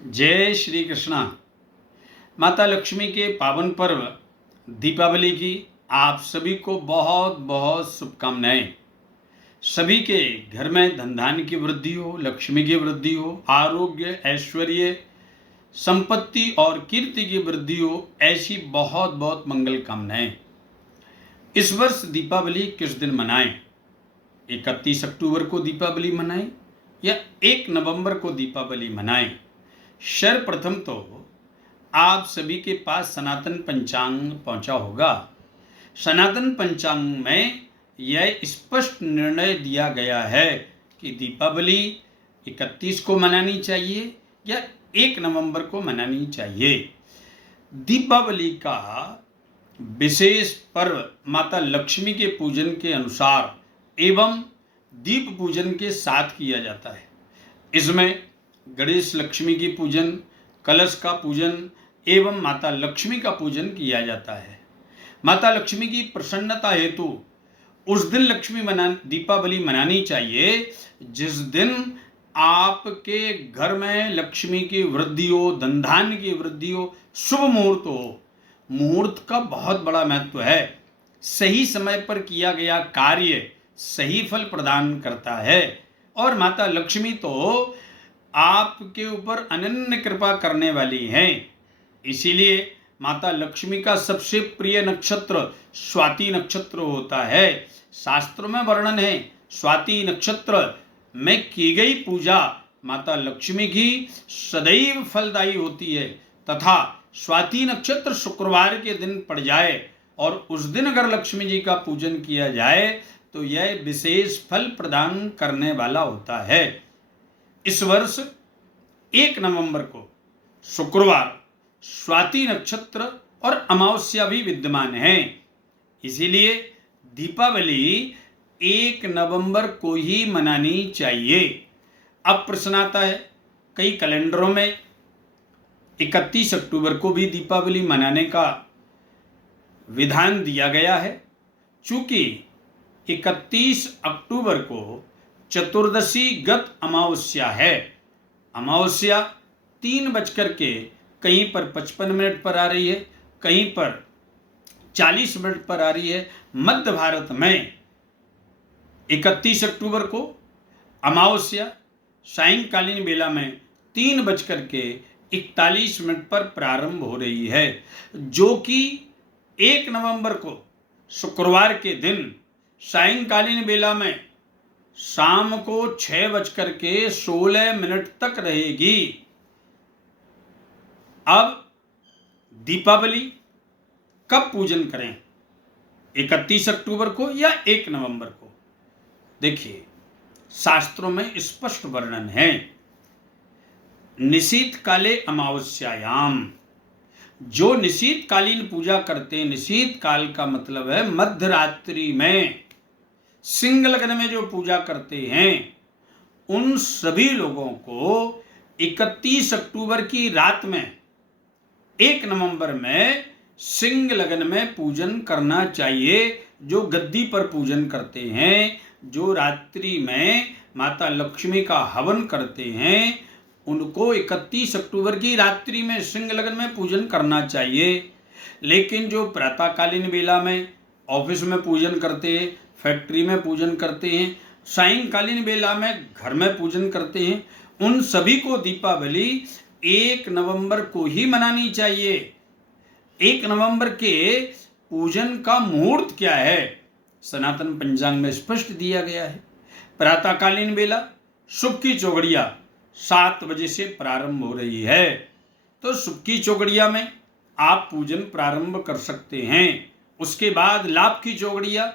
जय श्री कृष्णा। माता लक्ष्मी के पावन पर्व दीपावली की आप सभी को बहुत बहुत शुभकामनाएं। सभी के घर में धन धान्य की वृद्धि हो, लक्ष्मी की वृद्धि हो, आरोग्य, ऐश्वर्य, संपत्ति और कीर्ति की वृद्धि हो, ऐसी बहुत बहुत मंगल कामनाएं। इस वर्ष दीपावली किस दिन मनाएं? 31 अक्टूबर को दीपावली मनाएं या 1 नवंबर को दीपावली मनाएं? सर्वप्रथम तो आप सभी के पास सनातन पंचांग पहुंचा होगा। सनातन पंचांग में यह स्पष्ट निर्णय दिया गया है कि दीपावली 31 को मनानी चाहिए या 1 नवंबर को मनानी चाहिए। दीपावली का विशेष पर्व माता लक्ष्मी के पूजन के अनुसार एवं दीप पूजन के साथ किया जाता है। इसमें गणेश लक्ष्मी की पूजन, कलश का पूजन एवं माता लक्ष्मी का पूजन किया जाता है। माता लक्ष्मी की प्रसन्नता हेतु उस दिन दीपावली मनानी चाहिए जिस दिन आपके घर में लक्ष्मी की वृद्धि हो, धन धान्य की वृद्धि हो, शुभ मुहूर्त हो। मुहूर्त का बहुत बड़ा महत्व है। सही समय पर किया गया कार्य सही फल प्रदान करता है और माता लक्ष्मी तो आपके ऊपर अनन्य कृपा करने वाली हैं। इसीलिए माता लक्ष्मी का सबसे प्रिय नक्षत्र स्वाति नक्षत्र होता है। शास्त्रों में वर्णन है, स्वाति नक्षत्र में की गई पूजा माता लक्ष्मी की सदैव फलदायी होती है तथा स्वाति नक्षत्र शुक्रवार के दिन पड़ जाए और उस दिन अगर लक्ष्मी जी का पूजन किया जाए तो यह विशेष फल प्रदान करने वाला होता है। इस वर्ष 1 नवंबर को शुक्रवार स्वाति नक्षत्र और अमावस्या भी विद्यमान है। इसीलिए दीपावली 1 नवंबर को ही मनानी चाहिए। अब प्रश्न आता है, कई कैलेंडरों में 31 अक्टूबर को भी दीपावली मनाने का विधान दिया गया है। चूंकि 31 अक्टूबर को चतुर्दशी गत अमावस्या है। अमावस्या 3 बजकर के कहीं पर 55 मिनट पर आ रही है, कहीं पर 40 मिनट पर आ रही है। मध्य भारत में 31 अक्टूबर को अमावस्या सायंकालीन बेला में 3 बजकर के 41 मिनट पर प्रारंभ हो रही है, जो कि 1 नवंबर को शुक्रवार के दिन सायंकालीन बेला में शाम को 6 बजकर के 16 मिनट तक रहेगी। अब दीपावली कब पूजन करें, 31 अक्टूबर को या 1 नवंबर को? देखिए, शास्त्रों में स्पष्ट वर्णन है, निशीत काले अमावस्यायाम। जो निशीतकालीन पूजा करते हैं, निशीत काल का मतलब है मध्य रात्रि में, सिंह लग्न में जो पूजा करते हैं, उन सभी लोगों को 31 अक्टूबर की रात में 1 नवंबर में सिंह लग्न में पूजन करना चाहिए। जो गद्दी पर पूजन करते हैं, जो रात्रि में माता लक्ष्मी का हवन करते हैं, उनको 31 अक्टूबर की रात्रि में सिंह लग्न में पूजन करना चाहिए। लेकिन जो प्रातःकालीन बेला में ऑफिस में पूजन करते हैं, फैक्ट्री में पूजन करते हैं, सायंकालीन बेला में घर में पूजन करते हैं, उन सभी को दीपावली 1 नवंबर को ही मनानी चाहिए। 1 नवंबर के पूजन का मुहूर्त क्या है, सनातन पंचांग में स्पष्ट दिया गया है। प्रातःकालीन बेला शुभ की चौघड़िया 7 बजे से प्रारंभ हो रही है, तो शुभ की चौघड़िया में आप पूजन प्रारंभ कर सकते हैं। उसके बाद लाभ की चौघड़िया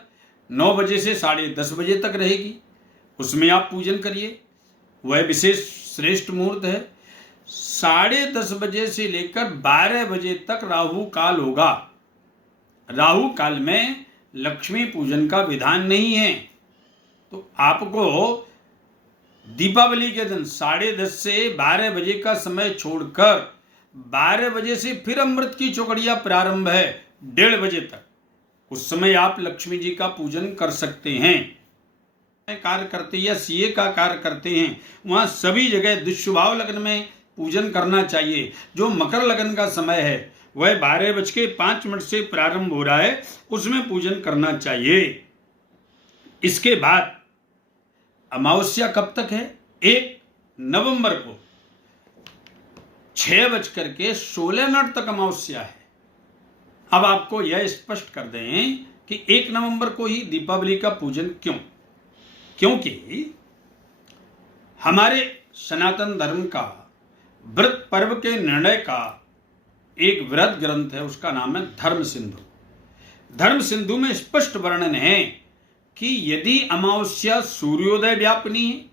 9 बजे से 10:30 बजे तक रहेगी, उसमें आप पूजन करिए। वह विशेष श्रेष्ठ मुहूर्त है। 10:30 बजे से लेकर 12 बजे तक राहु काल होगा। राहु काल में लक्ष्मी पूजन का विधान नहीं है, तो आपको दीपावली के दिन 10:30 से 12 बजे का समय छोड़कर 12 बजे से फिर अमृत की चौकड़िया प्रारंभ है 1:30 बजे तक, उस समय आप लक्ष्मी जी का पूजन कर सकते हैं। कार्य करते या सीए का कार्य करते हैं, वहां सभी जगह दुष्प्रभाव लग्न में पूजन करना चाहिए। जो मकर लगन का समय है वह 12:05 से प्रारंभ हो रहा है, उसमें पूजन करना चाहिए। इसके बाद अमावस्या कब तक है? 1 नवंबर को 6:16 तक अमावस्या है। अब आपको यह स्पष्ट कर दें कि 1 नवंबर को ही दीपावली का पूजन क्यों? क्योंकि हमारे सनातन धर्म का व्रत पर्व के निर्णय का एक व्रत ग्रंथ है, उसका नाम है धर्म सिंधु। धर्म सिंधु में स्पष्ट वर्णन है कि यदि अमावस्या सूर्योदय व्यापनी है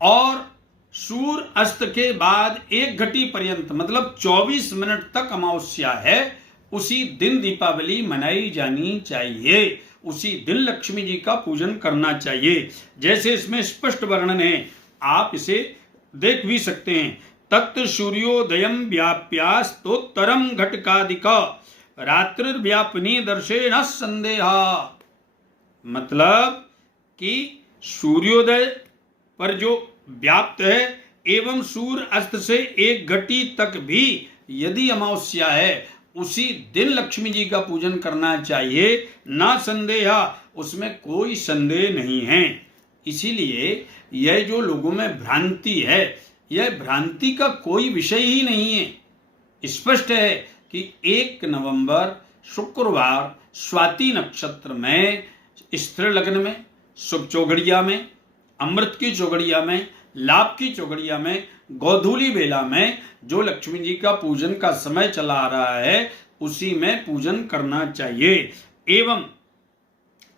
और सूर्य अस्त के बाद 1 घटी पर्यंत मतलब 24 मिनट तक अमावस्या है, उसी दिन दीपावली मनाई जानी चाहिए। उसी दिन लक्ष्मी जी का पूजन करना चाहिए। जैसे इसमें स्पष्ट वर्णन है, आप इसे देख भी सकते हैं। तत् सूर्योदयम व्याप्यास्तोत्तरम घटकादिक रात्रिर्व्यापिनी दर्शेन संदेहा। मतलब कि सूर्योदय पर जो व्याप्त है एवं सूर्य अस्त से 1 घटी तक भी यदि अमावस्या है, उसी दिन लक्ष्मी जी का पूजन करना चाहिए, ना संदेहा, उसमें कोई संदेह नहीं है। इसीलिए यह जो लोगों में भ्रांति है, यह भ्रांति का कोई विषय ही नहीं है। स्पष्ट है कि 1 नवंबर शुक्रवार स्वाति नक्षत्र में स्त्री लग्न में, शुभ चौघड़िया में, अमृत की चौघड़िया में, लाभ की चौघड़िया में, गोधूली बेला में जो लक्ष्मी जी का पूजन का समय चला आ रहा है, उसी में पूजन करना चाहिए। एवं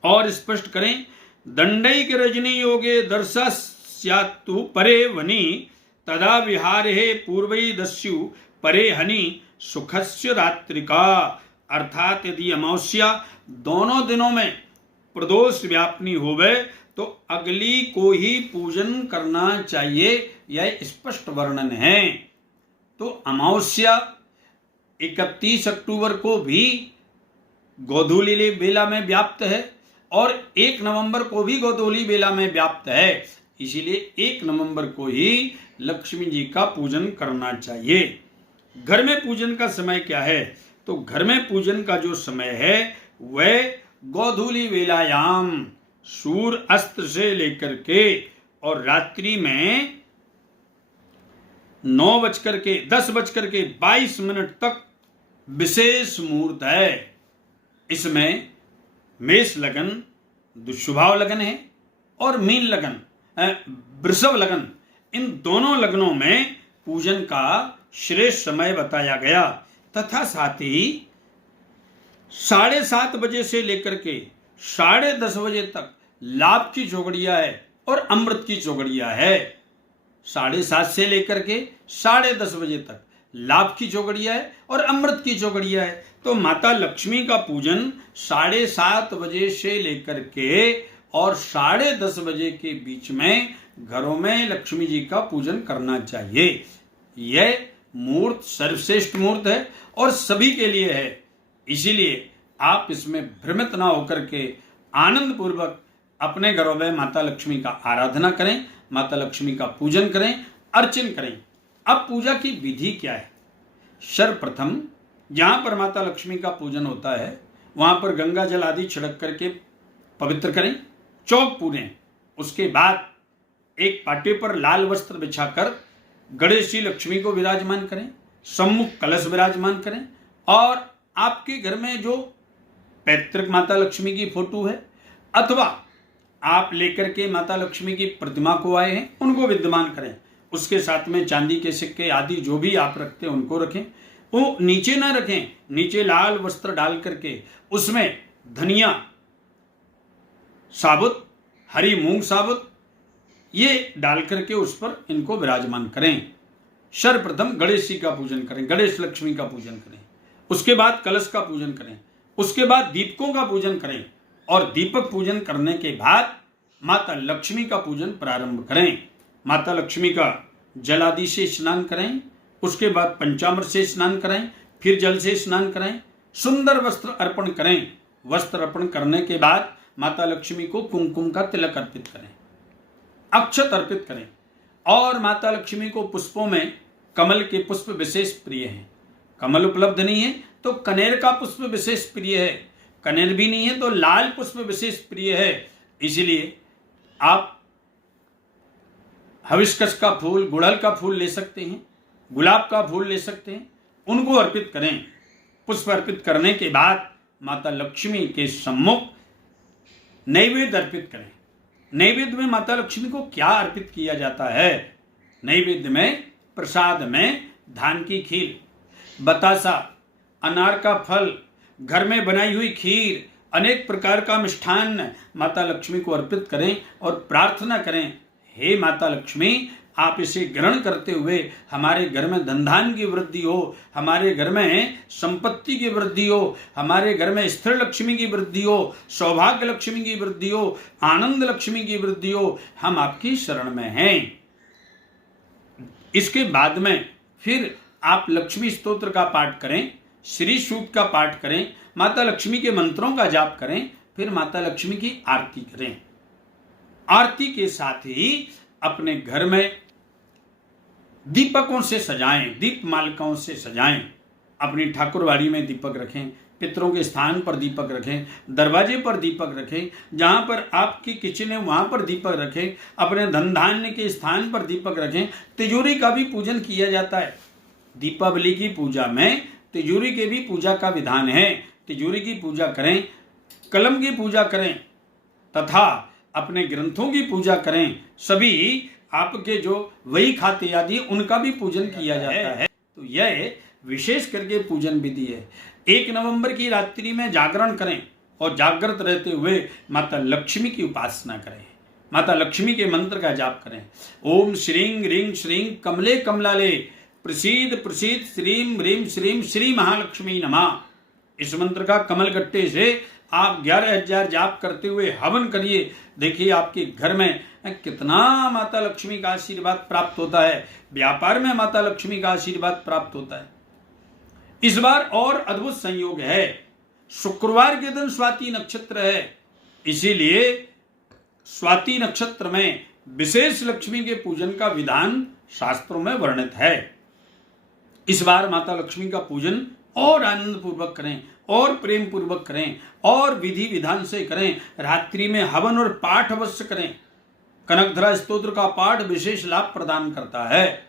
और स्पष्ट करें, दंडैक रजनी योगे दर्शा स्यात्तु परे वनी तदा विहारे पूर्वई दस्यु परे हनि सुखस्य रात्रिका। अर्थात यदि अमावस्या दोनों दिनों में प्रदोष व्यापनी होवे तो अगली को ही पूजन करना चाहिए, यह स्पष्ट वर्णन है। तो अमावस्या 31 अक्टूबर को भी गोधूली बेला में व्याप्त है और 1 नवंबर को भी गोधूली बेला में व्याप्त है। इसीलिए 1 नवंबर को ही लक्ष्मी जी का पूजन करना चाहिए। घर में पूजन का समय क्या है? तो घर में पूजन का जो समय है वह गोधूली वेलायाम, सूर्य अस्त से लेकर के और रात्रि में 10:22 तक विशेष मुहूर्त है। इसमें मेष लगन दुष्भाव लगन है और मीन लगन वृषभ लगन, इन दोनों लगनों में पूजन का श्रेष्ठ समय बताया गया। तथा साथ ही 7:30 बजे से लेकर के 10:30 बजे तक लाभ की चौघड़िया है और अमृत की चौघड़िया है। 7:30 से लेकर के 10:30 बजे तक लाभ की चौघड़िया है और अमृत की चौघड़िया है। तो माता लक्ष्मी का पूजन 7:30 बजे से लेकर के और 10:30 बजे के बीच में घरों में लक्ष्मी जी का पूजन करना चाहिए। यह मुहूर्त सर्वश्रेष्ठ मुहूर्त है और सभी के लिए है। इसीलिए आप इसमें भ्रमित ना होकर के आनंद पूर्वक अपने घरों में माता लक्ष्मी का आराधना करें, माता लक्ष्मी का पूजन करें, अर्चन करें। अब पूजा की विधि क्या है? सर्वप्रथम जहां पर माता लक्ष्मी का पूजन होता है वहां पर गंगा जल आदि छिड़क करके पवित्र करें, चौक पूरें। उसके बाद एक पाटे पर लाल वस्त्र बिछाकर गणेश जी लक्ष्मी को विराजमान करें, सम्मुख कलश विराजमान करें और आपके घर में जो पैतृक माता लक्ष्मी की फोटो है अथवा आप लेकर के माता लक्ष्मी की प्रतिमा को आए हैं उनको विद्यमान करें। उसके साथ में चांदी के सिक्के आदि जो भी आप रखते हैं उनको रखें। वो नीचे ना रखें, नीचे लाल वस्त्र डाल करके उसमें धनिया साबुत, हरी मूंग साबुत ये डाल करके उस पर इनको विराजमान करें। सर्वप्रथम गणेश जी का पूजन करें, गणेश लक्ष्मी का पूजन करें। उसके बाद कलश का पूजन करें, उसके बाद दीपकों का पूजन करें और दीपक पूजन करने के बाद माता लक्ष्मी का पूजन प्रारंभ करें। माता लक्ष्मी का जल आदि से स्नान करें, उसके बाद पंचामृत से स्नान करें, फिर जल से स्नान करें, सुंदर वस्त्र अर्पण करें। वस्त्र अर्पण करने के बाद माता लक्ष्मी को कुमकुम का तिलक अर्पित करें, अक्षत अर्पित करें और माता लक्ष्मी को पुष्पों में कमल के पुष्प विशेष प्रिय हैं। कमल उपलब्ध नहीं है तो कनेर का पुष्प विशेष प्रिय है, कनेर भी नहीं है तो लाल पुष्प विशेष प्रिय है। इसलिए आप हबिस्कस का फूल, गुड़हल का फूल ले सकते हैं, गुलाब का फूल ले सकते हैं, उनको अर्पित करें। पुष्प अर्पित करने के बाद माता लक्ष्मी के सम्मुख नैवेद्य अर्पित करें। नैवेद्य में माता लक्ष्मी को क्या अर्पित किया जाता है? नैवेद्य में, प्रसाद में धान की खीर, बतासा, अनार का फल, घर में बनाई हुई खीर, अनेक प्रकार का मिष्ठान्न माता लक्ष्मी को अर्पित करें और प्रार्थना करें, हे माता लक्ष्मी, आप इसे ग्रहण करते हुए हमारे घर में धन धान की वृद्धि हो, हमारे घर में संपत्ति की वृद्धि हो, हमारे घर में स्थिर लक्ष्मी की वृद्धि हो, सौभाग्य लक्ष्मी की वृद्धि हो, आनंद लक्ष्मी की वृद्धि हो। हम आपकी शरण में हैं। इसके बाद में फिर आप लक्ष्मी स्तोत्र का पाठ करें, श्री सूक्त का पाठ करें, माता लक्ष्मी के मंत्रों का जाप करें, फिर माता लक्ष्मी की आरती करें। आरती के साथ ही अपने घर में दीपकों से सजाएं, दीप मालिकाओं से सजाएं। अपनी ठाकुरवाड़ी में दीपक रखें, पितरों के स्थान पर दीपक रखें, दरवाजे पर दीपक रखें, जहां पर आपकी किचन है वहां पर दीपक रखें, अपने धन धान्य के स्थान पर दीपक रखें। तिजोरी का भी पूजन किया जाता है। दीपावली की पूजा में तिजोरी के भी पूजा का विधान है। तिजोरी की पूजा करें, कलम की पूजा करें तथा अपने ग्रंथों की पूजा करें। सभी आपके जो वही खाते आदि उनका भी पूजन किया जाता है। तो यह विशेष करके पूजन विधि है। 1 नवंबर की रात्रि में जागरण करें और जागृत रहते हुए माता लक्ष्मी की उपासना करें, माता लक्ष्मी के मंत्र का जाप करें। ओम श्रीं ह्रीं श्रीं कमले कमलाले प्रसीद प्रसीद श्रीं ह्रीं श्रीं श्री महालक्ष्मी नमः। इस मंत्र का कमल गट्टे से आप 11,000 जाप करते हुए हवन करिए। देखिए आपके घर में कितना माता लक्ष्मी का आशीर्वाद प्राप्त होता है, व्यापार में माता लक्ष्मी का आशीर्वाद प्राप्त होता है। इस बार और अद्भुत संयोग है, शुक्रवार के दिन स्वाति नक्षत्र है, इसीलिए स्वाति नक्षत्र में विशेष लक्ष्मी के पूजन का विधान शास्त्रों में वर्णित है। इस बार माता लक्ष्मी का पूजन और आनंद पूर्वक करें और प्रेम पूर्वक करें और विधि विधान से करें। रात्रि में हवन और पाठ अवश्य करें। कनकधरा स्तोत्र का पाठ विशेष लाभ प्रदान करता है।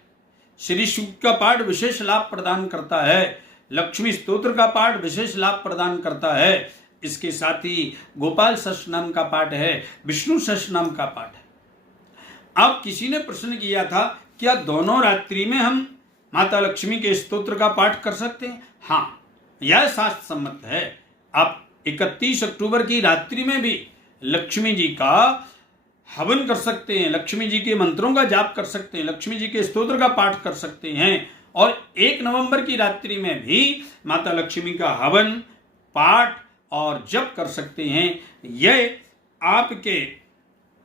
श्री सूक्त का पाठ विशेष लाभ प्रदान करता है। लक्ष्मी स्तोत्र का पाठ विशेष लाभ प्रदान करता है। इसके साथ ही गोपाल सहस्रनाम का पाठ है, विष्णु सहस्रनाम का पाठ है। अब किसी ने प्रश्न किया था, क्या दोनों रात्रि में हम माता लक्ष्मी के स्तोत्र का पाठ कर सकते हैं? हाँ, यह शास्त्र सम्मत है। आप 31 अक्टूबर की रात्रि में भी लक्ष्मी जी का हवन कर सकते हैं, लक्ष्मी जी के मंत्रों का जाप कर सकते हैं, लक्ष्मी जी के स्तोत्र का पाठ कर सकते हैं और 1 नवंबर की रात्रि में भी माता लक्ष्मी का हवन, पाठ और जप कर सकते हैं। यह आपके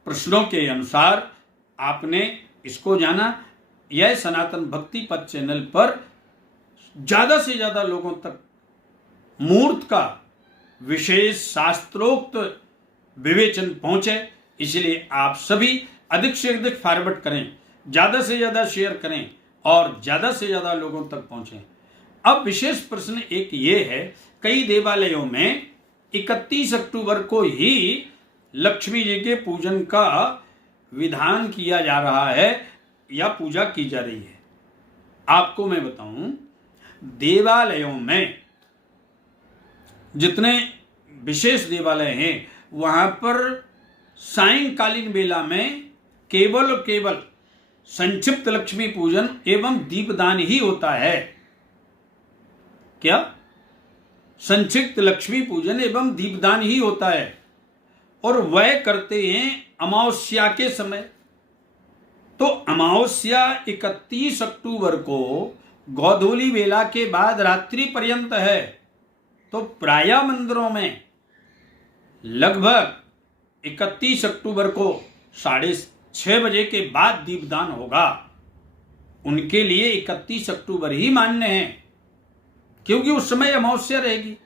प्रश्नों के अनुसार आपने इसको जाना। यह सनातन भक्ति पथ चैनल पर ज्यादा से ज्यादा लोगों तक मूर्त का विशेष शास्त्रोक्त विवेचन पहुंचे, इसलिए आप सभी अधिक से अधिक फॉरवर्ड करें, ज्यादा से ज्यादा शेयर करें और ज्यादा से ज्यादा लोगों तक पहुंचे। अब विशेष प्रश्न एक ये है, कई देवालयों में 31 अक्टूबर को ही लक्ष्मी जी के पूजन का विधान किया जा रहा है या पूजा की जा रही है। आपको मैं बताऊं, देवालयों में जितने विशेष देवालय हैं वहां पर सायंकालीन बेला में केवल और केवल संक्षिप्त लक्ष्मी पूजन एवं दीपदान ही होता है। क्या? संक्षिप्त लक्ष्मी पूजन एवं दीपदान ही होता है और वह करते हैं अमावस्या के समय। तो अमावस्या 31 अक्टूबर को गोधूली वेला के बाद रात्रि पर्यंत है। तो प्रायः मंदिरों में लगभग 31 अक्टूबर को 6:30 बजे के बाद दीपदान होगा। उनके लिए 31 अक्टूबर ही मान्य है क्योंकि उस समय अमावस्या रहेगी।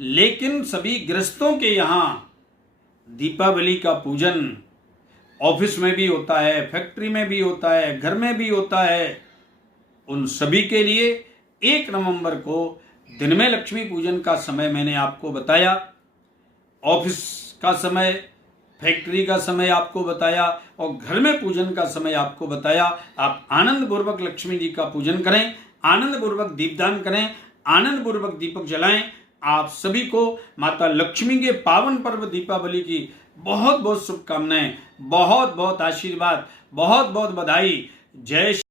लेकिन सभी गृहस्थों के यहां दीपावली का पूजन ऑफिस में भी होता है, फैक्ट्री में भी होता है, घर में भी होता है उन सभी के लिए 1 नवंबर को दिन में लक्ष्मी पूजन का समय मैंने आपको बताया, ऑफिस का समय, फैक्ट्री का समय आपको बताया और घर में पूजन का समय आपको बताया। आप आनंद पूर्वक लक्ष्मी जी का पूजन करें, आनंद पूर्वक दीपदान करें, आनंद पूर्वक दीपक जलाएं। आप सभी को माता लक्ष्मी के पावन पर्व दीपावली की बहुत बहुत शुभकामनाएं, बहुत बहुत आशीर्वाद, बहुत बहुत बधाई। जय